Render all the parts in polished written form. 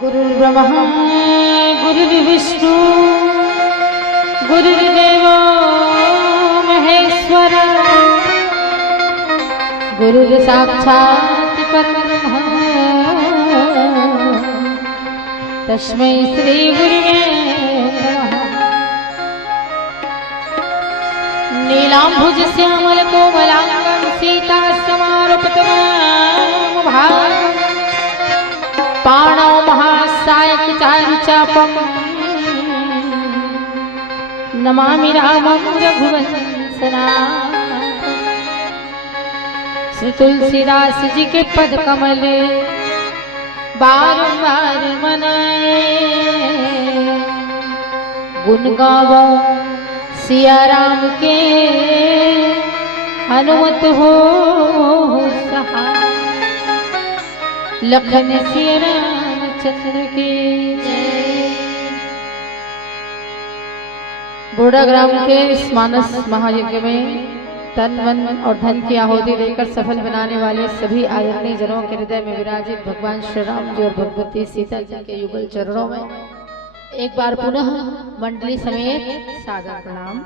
गुरुर्ब्रह्मा गुरुर्विष्णु गुरुर्देवो महेश्वर गुरुर्साक्षात् परब्रह्म तस्मै श्री गुरुवे नमः। नीलांभुज श्यामल कोमलांगं सीता समारोपितवाम भागं पाणौ महासायक चारुचापं नमामि रामं रघुवंशनाथं। श्री तुलसीदास जी के पद कमल बारंबार मनाए, गुण गावो सिया राम के हनुमत हो सहाय। लखन सिया रामचंद्र की जय। बोड़ा ग्राम के इस मानस महायज्ञ में तन मन और धन की आहुति देकर सफल बनाने वाले सभी आदरणीय जनों के हृदय में विराजित भगवान श्री राम जी और भगवती सीता जी के युगल चरणों में एक बार पुनः मंडली समेत सादर प्रणाम।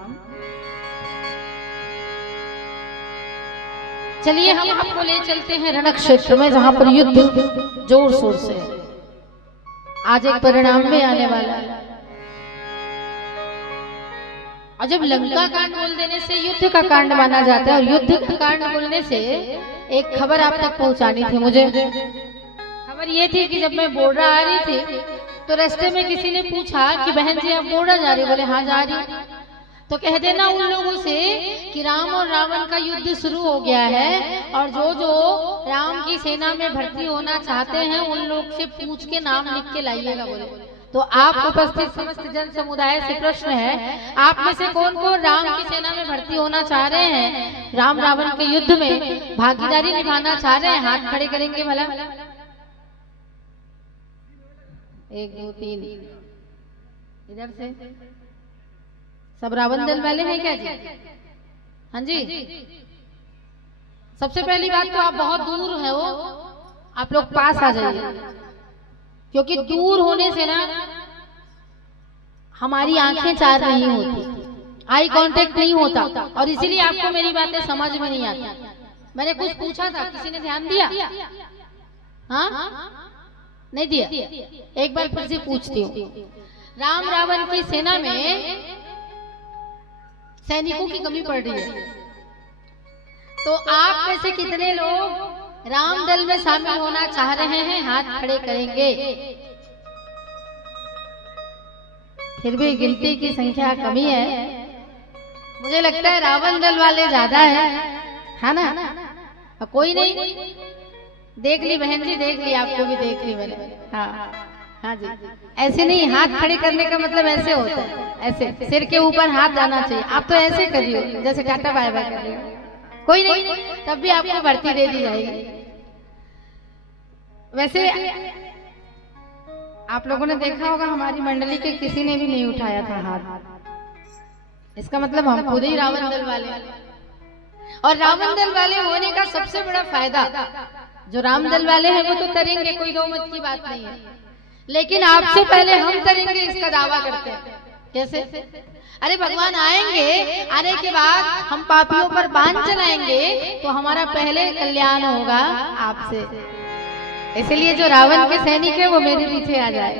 चलिए हम आपको ले चलते हैं रण क्षेत्र में, जहां पर युद्ध जोर शोर से आज एक परिणाम में आने वाला है। और जब लंका कांड बोल देने से युद्ध का कांड माना जाता है, और युद्ध का कांड बोलने से एक खबर आप तक पहुंचानी थी मुझे। खबर ये थी कि जब मैं बोर्डा आ रही थी तो रास्ते में किसी ने पूछा कि बहन जी आप बोर्डा जा रही? बोले हाँ जा रही। तो कह देना उन लोगों से कि राम और रावण का युद्ध शुरू हो गया है, और जो जो राम की सेना में भर्ती होना चाहते हैं उन लोग से पूछ के नाम लिख के लाइएगा। बोले तो आप उपस्थित समस्त जन समुदाय से प्रश्न है, आप में से कौन कौन राम की सेना में भर्ती होना चाह रहे हैं, राम रावण के युद्ध में भागीदारी निभाना चाह रहे हैं? हाथ खड़े करेंगे भला। 1 2 3 इधर से सब रावण दल वाले हैं क्या जी? हाँ जी। सबसे पहली बात तो आप बहुत दूर है वो, आप लोग पास आ जाइए, क्योंकि दूर होने से ना हमारी आंखें चार नहीं होती, आई कांटेक्ट नहीं होता, और इसीलिए आपको मेरी बातें समझ में नहीं आती। मैंने कुछ पूछा था, किसी ने ध्यान दिया? हाँ नहीं दिया? एक बार फिर से पूछती हूँ। राम रावण की सेना में सैनिकों की कमी पड़ रही है, तो आप में से कितने लोग राम दल में शामिल होना चाह रहे हैं? हाथ खड़े करेंगे। फिर भी गिनती की संख्या कमी है, मुझे लगता है रावण दल वाले ज्यादा है ना? कोई नहीं, देख ली बहन जी, देख ली, आपको भी देख ली मैंने। हाँ जी, ऐसे नहीं, हाथ खड़े करने का मतलब ऐसे होता है, ऐसे सिर के ऊपर हाथ जाना चाहिए। आप तो ऐसे कर रही हो जैसे टाटा बाय बाय कर रही हो। कोई नहीं, तब भी आपको भर्ती दे दी जाएगी। वैसे आप लोगों ने देखा होगा हमारी मंडली के किसी ने भी नहीं उठाया था हाथ, इसका मतलब हम खुद ही रावण दल वाले। और रावण दल वाले होने का सबसे बड़ा फायदा, जो राम दल वाले हैं वो तो तरेंगे, कोई दो मत की बात नहीं है, लेकिन आपसे पहले हम तरेंगे इसका दावा करते हैं। कैसे? अरे भगवान आएंगे, आने के बाद हम पापियों पर बाण चलाएंगे तो हमारा पहले कल्याण होगा आपसे। इसलिए जो रावण के सैनिक है वो मेरे पीछे आ जाए,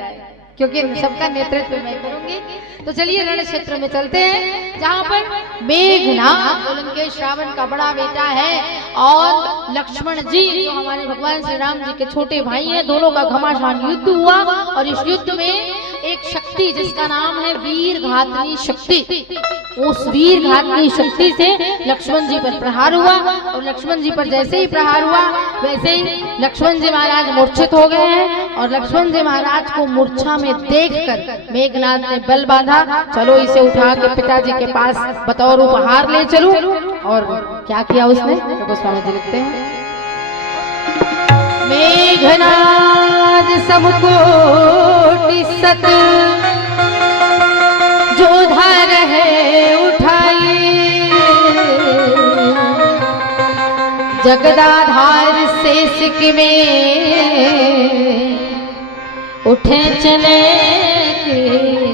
क्योंकि सबका नेतृत्व मैं करूंगी। तो चलिए रण क्षेत्र में चलते हैं, जहाँ पर मेघनाद लंकेश रावण का बड़ा बेटा है, और लक्ष्मण जी जो हमारे भगवान श्री राम जी के छोटे भाई हैं, दोनों का घमासान युद्ध हुआ। और इस युद्ध में एक शक्ति जिसका नाम है वीर घातनी शक्ति, उस वीर घातनी शक्ति से लक्ष्मण जी पर प्रहार हुआ, और लक्ष्मण जी पर जैसे ही प्रहार हुआ वैसे ही लक्ष्मण जी महाराज मूर्छित हो गए हैं। और लक्ष्मण जी महाराज को मूर्छा में देखकर मेघनाद ने बल बांधा, चलो इसे उठा के पिताजी के पास बतौर उपहार ले चलूं। और क्या किया उसने, तो गोस्वामी जी लिखते हैं, मेघनाद समकोटि सत जो धार है उठाई, जगदाधार शेष में उठे चले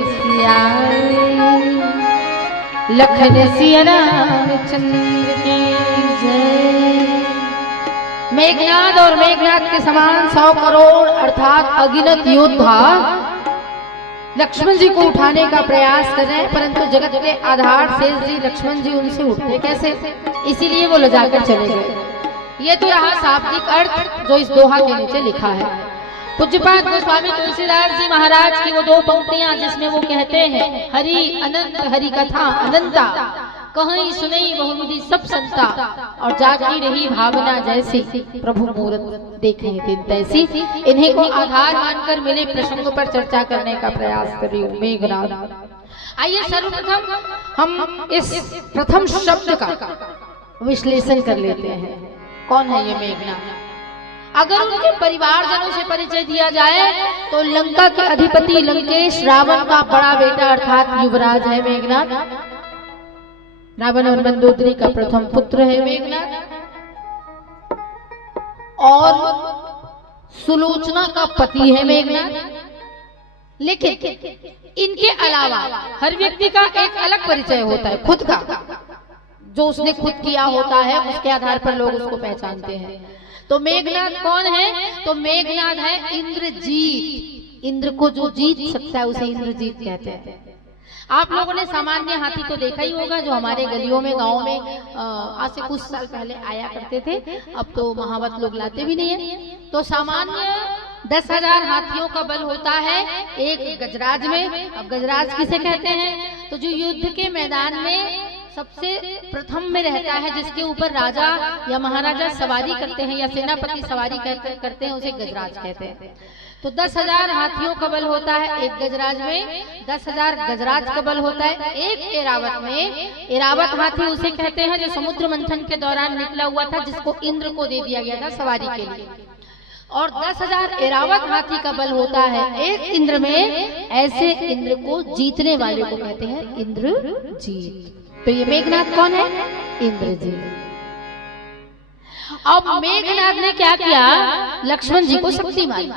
सियारे, लखन सिया रामचंद्र की जय। मेघनाद और मेघनाद के समान 100 करोड़ अर्थात अगिनत योद्धा लक्ष्मण जी को उठाने का प्रयास कर रहे हैं, परंतु जगत के आधार शेष जी लक्ष्मण जी उनसे उठते कैसे, इसीलिए वो ले जाकर चले गए। ये तो रहा शाब्दिक अर्थ जो इस दोहा के नीचे लिखा है। पूज्यपाद गोस्वामी तुलसीदास जी महाराज की वो 2 पंक्तियां जिसमें वो कहते हैं, हरि अनंत हरि कथा अनंता, कहीं सुनई बहुविधि सब संता, और जागी रही भावना जैसी, प्रभु मूरत देखे दिन तैसी। इन्हीं को आधार मानकर मिले प्रसंगों पर चर्चा करने का प्रयास कर रही हूँ। मेघनाद। आइए सर्वप्रथम हम इस प्रथम शब्द का विश्लेषण कर लेते हैं। कौन है ये मेघनाद? अगर उनके परिवारजनों से परिचय दिया जाए तो लंका के अधिपति लंकेश रावण का बड़ा बेटा अर्थात युवराज है मेघनाद। रावण और मंदोदरी का प्रथम पुत्र है मेघनाद, और सुलोचना का पति है मेघनाद। लेकिन इनके अलावा हर व्यक्ति का एक अलग परिचय होता है, खुद का, जो उसने खुद किया होता है, उसके आधार पर लोग उसको पहचानते हैं। तो मेघनाद कौन है? तो मेघनाद है इंद्रजीत। इंद्र को जो जीत सकता है उसे इंद्रजीत कहते हैं। आप लोगों ने सामान्य हाथी तो देखा ही होगा जो हमारे गलियों में गांव में आज से कुछ साल पहले आया करते थे, अब तो महावत लोग लाते भी नहीं है। तो सामान्य 10,000 हाथियों का बल होता है एक गजराज में। अब गजराज किसे कहते हैं? तो जो युद्ध के मैदान में सबसे प्रथम में रहता है, जिसके ऊपर राजा या महाराजा सवारी करते हैं या सेनापति सवारी करते हैं, उसे गजराज कहते हैं। तो 10,000 हाथियों का बल होता है एक गजराज में, 10,000 गजराज का बल होता है एक एरावत में। एरावत हाथी उसे कहते हैं जो समुद्र मंथन के दौरान निकला हुआ था, जिसको इंद्र को दे दिया गया था सवारी के लिए। और 10,000 एरावत हाथी का बल होता है एक इंद्र में। ऐसे इंद्र को जीतने वाले को कहते हैं इंद्रजीत। तो ये मेघनाद कौन है? इंद्रजीत। अब मेघनाद ने क्या किया? लक्ष्मण जी को शक्ति मारी,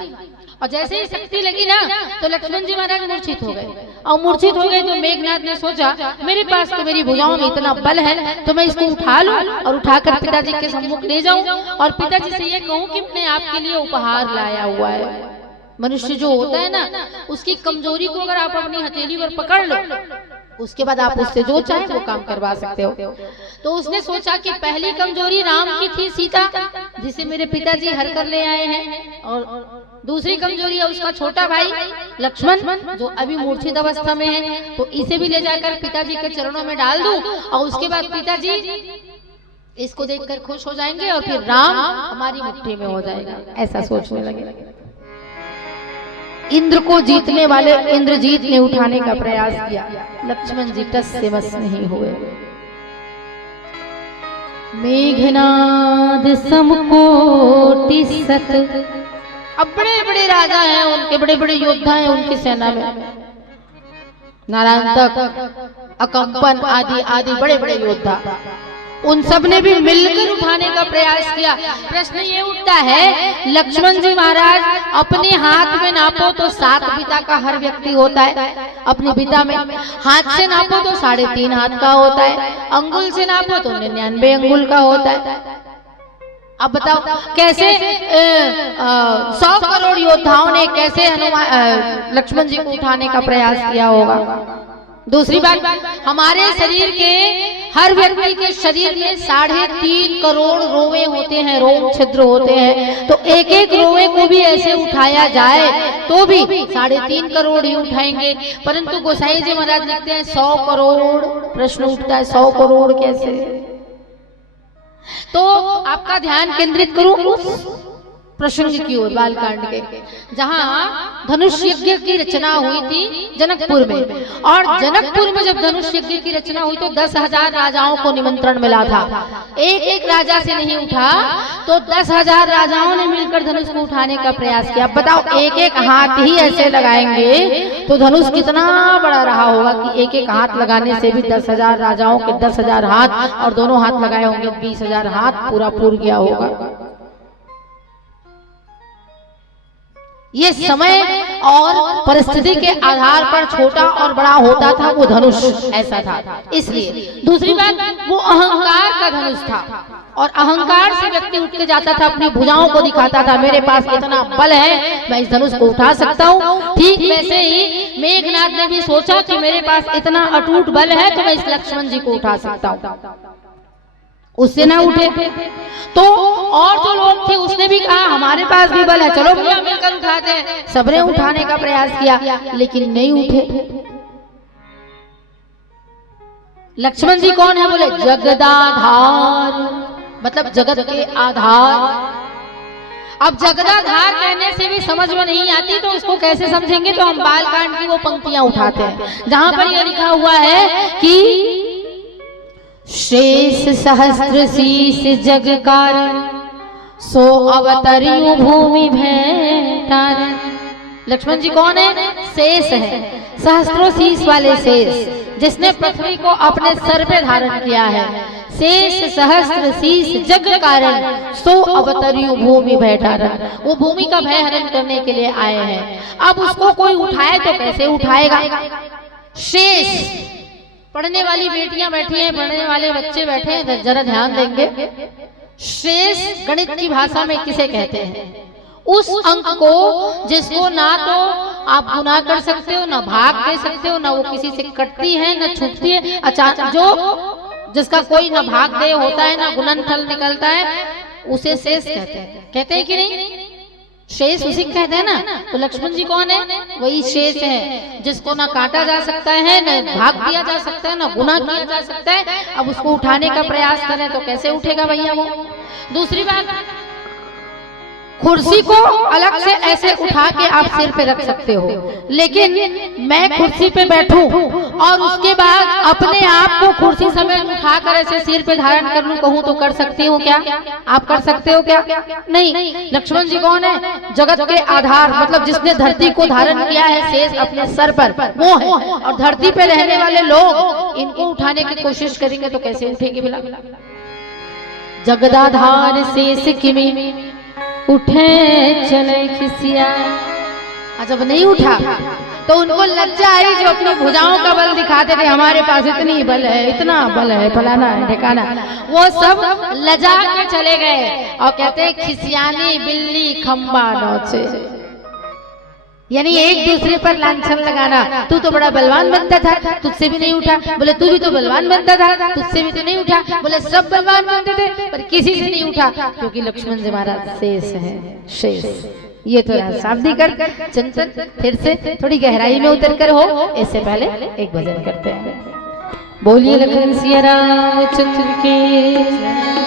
और जैसे ही शक्ति लगी ना तो लक्ष्मण जी महाराज मूर्छित हो गए। और मूर्छित हो गए तो मेघनाद ने सोचा मेरे पास तो मेरी भुजाओं में इतना बल है तो मैं इसको उठा लूं और उठाकर पिताजी के सम्मुख ले जाऊं और पिताजी से ये कहूं कि मैंने आपके लिए उपहार लाया हुआ है। मनुष्य जो होता है ना, उसकी कमजोरी को अगर आप अपनी हथेली पर पकड़ लो, उसके बाद आप उससे जो चाहे वो काम करवा सकते हो। तो उसने सोचा कि पहली कमजोरी राम की थी, सीता, जिसे मेरे पिताजी हर कर ले आए हैं, और दूसरी कमजोरी है उसका छोटा भाई लक्ष्मण, जो अभी मूर्छित अवस्था में है। तो इसे भी ले जाकर पिताजी के चरणों में डाल दूं, और उसके बाद पिताजी इसको देखकर खुश हो जाएंगे और फिर राम हमारी मुट्ठी में हो जाएगा। ऐसा सोचने लगे। इंद्र को जीतने वाले इंद्रजीत ने उठाने का प्रयास किया, लक्ष्मण जी टस से मस नहीं हुए। मेघनाद समकोटि सत, अब बड़े बड़े राजा हैं, उनके बड़े बड़े योद्धा हैं उनकी सेना में, नारायणतक, अकंपन आदि आदि बड़े बड़े योद्धा, उन सब ने भी मिलकर उठाने का प्रयास किया। प्रश्न ये उठता है, लक्ष्मण जी महाराज अपने हाथ में नापो तो 7 बिता का हर व्यक्ति होता है, अपनी बिता में हाथ से नापो तो 3.5 हाथ का होता है, अंगुल से नापो तो 99 अंगुल का होता है। अब बताओ कैसे 100 करोड़ योद्धाओं ने कैसे हनुमान लक्ष्मण जी को उठाने का प्रयास किया होगा। दूसरी बात, हमारे शरीर के हर व्यक्ति के शरीर में 3.5 करोड़ रोवे होते हैं, रोम छिद्र होते हैं। तो एक एक रोवे को भी ऐसे उठाया जाए तो भी 3.5 करोड़ ही उठाएंगे, परंतु गोसाई जी महाराज लिखते हैं 100 करोड़। प्रश्न उठता है 100 करोड़ कैसे? तो आपका ध्यान केंद्रित करूं उस प्रसंग की ओर, बालकांड के, जहां धनुष यज्ञ की रचना हुई थी जनकपुर में। और जनकपुर में जब धनुष यज्ञ की रचना हुई तो 10,000 राजाओं को निमंत्रण मिला था। एक एक राजा से नहीं उठा, तो 10,000 राजाओं ने मिलकर धनुष को उठाने का प्रयास किया। बताओ एक एक हाथ ही ऐसे लगाएंगे तो धनुष कितना बड़ा रहा होगा कि एक एक हाथ लगाने से भी 10,000 राजाओं के 10,000 हाथ, और दोनों हाथ लगाए होंगे 20,000 हाथ पूरा पूर गया होगा। ये समय और परिस्थिति के आधार पर छोटा और बड़ा होता था वो धनुष, ऐसा था। इसलिए दूसरी बात, वो अहंकार का धनुष था और अहंकार से व्यक्ति उठ के जाता था, अपनी भुजाओं को दिखाता था, मेरे पास इतना बल है, मैं इस धनुष को उठा सकता हूँ। ठीक वैसे ही मेघनाथ ने भी सोचा कि मेरे पास इतना अटूट बल है तो मैं इस लक्ष्मण जी को उठा सकता हूँ, उससे ना उठे। तो और जो लोग थे उसने भी कहा हमारे पास भी बल है, चलो भैया मिलकर उठाते हैं। सबने उठाने का प्रयास किया लेकिन नहीं उठे। लक्ष्मण जी कौन है? बोले जगदाधार, मतलब जगत के आधार। अब जगदाधार कहने से भी समझ में नहीं आती तो उसको कैसे समझेंगे? तो हम बालकांड की वो पंक्तियां उठाते हैं जहां पर ये लिखा हुआ है कि शेष सहस्त्र शीस जग कारण, सो अवतरियु भूमि भेटारण। लक्ष्मण जी कौन है? शेष है, सहस्त्रों शीस वाले शेष, जिसने पृथ्वी को अपने सर पे धारण किया है। शेष सहस्त्र शीस जग कारण, सो अवतरियु भूमि भेटारण। वो भूमि का भय हरण करने के लिए आए हैं। अब उसको कोई उठाए तो कैसे उठाएगा? शेष, पढ़ने वाली बेटियां बैठी हैं, पढ़ने वाले बच्चे बैठे हैं, जरा ध्यान देंगे। शेष गणित की भाषा में किसे कहते हैं? उस अंक को जिसको ना तो आप गुना कर सकते हो, ना भाग दे सकते हो, ना वो किसी से कटती है, ना छूटती है, अचानक जो जिसका कोई ना भाग दे होता है, ना गुणनफल निकलता है, उसे शेष कहते हैं। कहते हैं कि नहीं? शेष उसी कहते हैं ना। तो लक्ष्मण जी कौन है? वही शेष है, जिसको ना काटा जा सकता है, ना भाग दिया जा सकता है, ना गुना किया जा सकता है। अब उसको उठाने का प्रयास करें तो कैसे उठेगा भैया वो? दूसरी बात, कुर्सी को अलग से ऐसे उठा के आप सिर पे रख सकते हो, लेकिन मैं कुर्सी पे बैठूं और उसके बाद अपने आप को कुर्सी समेत उठाकर ऐसे सिर पे धारण कर लूं, कहूं तो कर सकती हूँ क्या? आप कर सकते हो क्या? नहीं। लक्ष्मण जी कौन है? जगत के आधार, मतलब जिसने धरती को धारण किया है शेष अपने सर पर, वो है। और धरती पे रहने वाले लोग इनको उठाने की कोशिश करेंगे तो कैसे उठेंगे भला? जगदाधार शेष किमी उठे चले खिसिया। जब नहीं उठा तो उनको लज्जा आई, जो अपनी भुजाओं का बल दिखाते थे, हमारे पास इतनी बल है, इतना बल है, फलाना है, ठिकाना, वो सब लजा के चले गए और कहते हैं खिसियानी बिल्ली खंबा नोचे, यानी एक दूसरे पर लांछन लगाना। तू तो बड़ा बलवान बनता था, तुझसे भी नहीं उठा। बोले तू भी तो बलवान बनता था, तुझसे भी तो नहीं उठा। बोले सब बलवान बनते थे पर किसी से नहीं उठा, क्योंकि लक्ष्मण जी महाराज शेष है, शेष। ये तो शाब्दिक अर्थ। चंचल फिर से थोड़ी गहराई में उतर कर हो, इससे पहले एक भजन करते हैं। बोलिए लखन सिया रामचंद्र के।